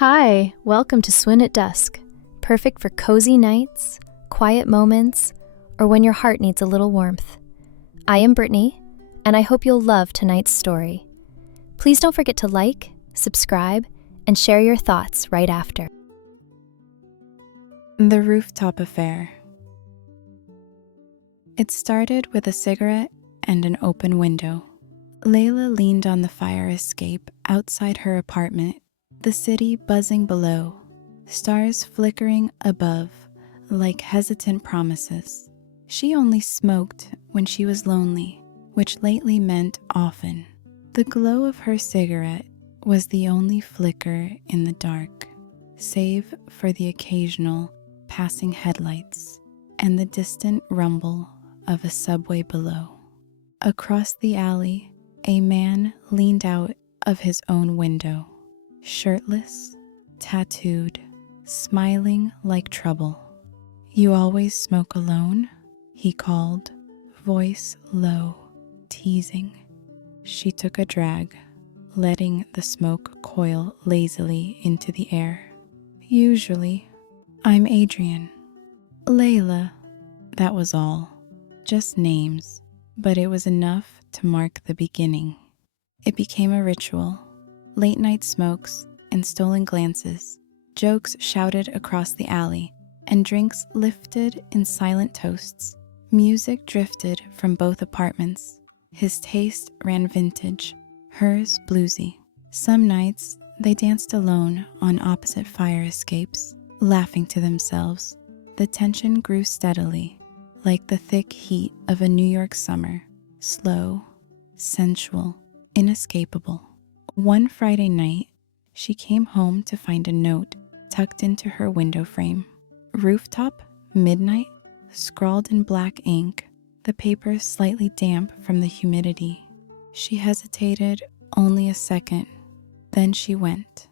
Hi, welcome to Swin at Dusk, perfect for cozy nights, quiet moments, or when your heart needs a little warmth. I am Brittany, and I hope you'll love tonight's story. Please don't forget to like, subscribe, and share your thoughts right after. The Rooftop Affair. It started with a cigarette and an open window. Layla leaned on the fire escape outside her apartment, the city buzzing below, stars flickering above like hesitant promises. She only smoked when she was lonely, which lately meant often. The glow of her cigarette was the only flicker in the dark, save for the occasional passing headlights and the distant rumble of a subway below. Across the alley, a man leaned out of his own window, shirtless, tattooed, smiling like trouble. "You always smoke alone?" he called, voice low, teasing. She took a drag, letting the smoke coil lazily into the air. "Usually. I'm Adrian." "Layla." That was all. Just names, but it was enough to mark the beginning. It became a ritual. Late night smokes and stolen glances, jokes shouted across the alley, and drinks lifted in silent toasts. Music drifted from both apartments. His taste ran vintage, hers bluesy. Some nights they danced alone on opposite fire escapes, laughing to themselves. The tension grew steadily, like the thick heat of a New York summer, slow, sensual, inescapable. One Friday night, she came home to find a note tucked into her window frame. "Rooftop, midnight," scrawled in black ink, the paper slightly damp from the humidity. She hesitated only a second, then she went.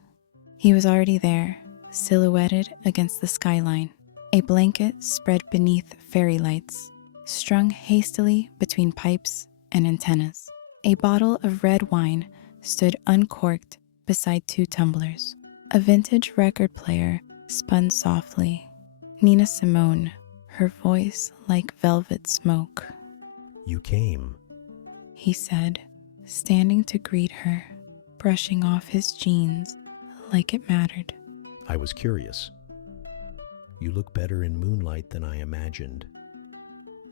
He was already there, silhouetted against the skyline, a blanket spread beneath fairy lights, strung hastily between pipes and antennas. A bottle of red wine stood uncorked beside two tumblers. A vintage record player spun softly. Nina Simone, her voice like velvet smoke. "You came." He said, standing to greet her, brushing off his jeans like it mattered. "I was curious. You look better in moonlight than I imagined."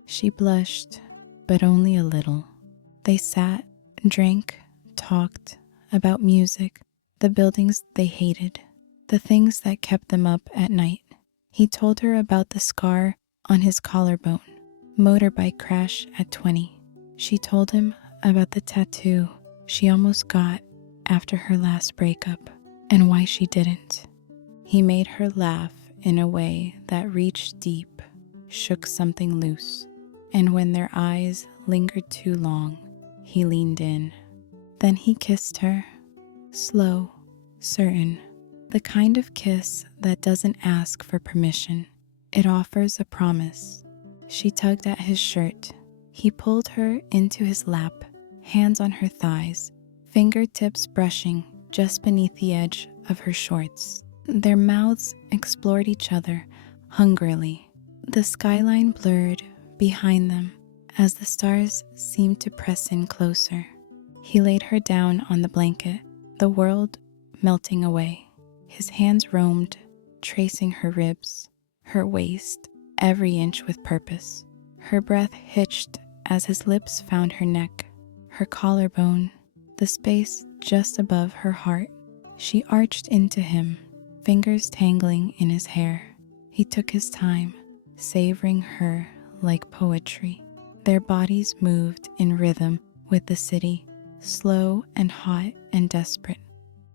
She blushed, but only a little. They sat, drank, talked about music, the buildings they hated, the things that kept them up at night. He told her about the scar on his collarbone, motorbike crash at 20. She told him about the tattoo she almost got after her last breakup and why she didn't. He made her laugh in a way that reached deep, shook something loose, and when their eyes lingered too long, he leaned in. Then he kissed her, slow, certain, the kind of kiss that doesn't ask for permission. It offers a promise. She tugged at his shirt. He pulled her into his lap, hands on her thighs, fingertips brushing just beneath the edge of her shorts. Their mouths explored each other hungrily. The skyline blurred behind them as the stars seemed to press in closer. He laid her down on the blanket, the world melting away. His hands roamed, tracing her ribs, her waist, every inch with purpose. Her breath hitched as his lips found her neck, her collarbone, the space just above her heart. She arched into him, fingers tangling in his hair. He took his time, savoring her like poetry. Their bodies moved in rhythm with the city, slow and hot and desperate.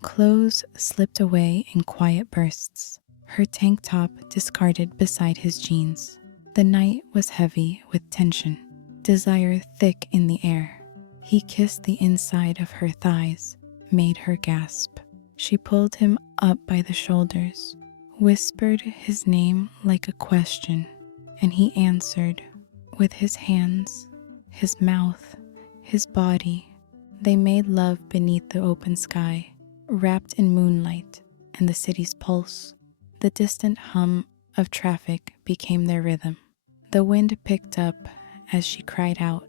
Clothes slipped away in quiet bursts, her tank top discarded beside his jeans. The night was heavy with tension, desire thick in the air. He kissed the inside of her thighs, made her gasp. She pulled him up by the shoulders, whispered his name like a question, and he answered with his hands, his mouth, his body. They made love beneath the open sky, wrapped in moonlight, and the city's pulse. The distant hum of traffic became their rhythm. The wind picked up as she cried out,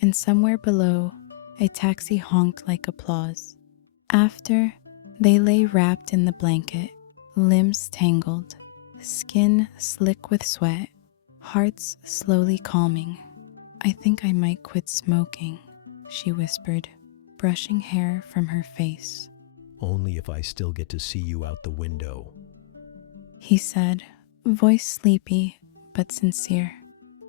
and somewhere below, a taxi honked like applause. After, they lay wrapped in the blanket, limbs tangled, skin slick with sweat, hearts slowly calming. "I think I might quit smoking," she whispered, brushing hair from her face. Only if I still get to see you out the window. He said, voice sleepy but sincere.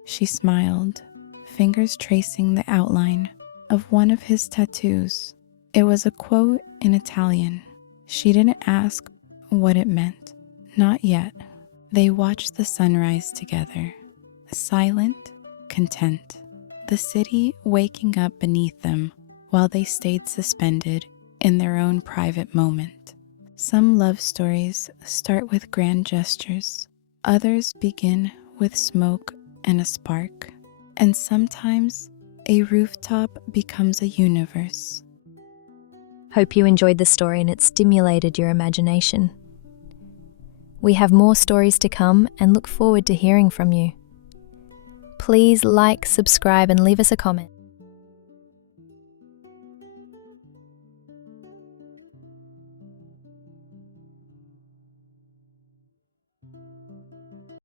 She smiled, fingers tracing the outline of one of his tattoos. It was a quote in Italian. She didn't ask what it meant. Not yet. They watched the sunrise together, silent, content. The city waking up beneath them while they stayed suspended in their own private moment. Some love stories start with grand gestures. Others begin with smoke and a spark. And sometimes a rooftop becomes a universe. Hope you enjoyed the story and it stimulated your imagination. We have more stories to come and look forward to hearing from you. Please like, subscribe, and leave us a comment.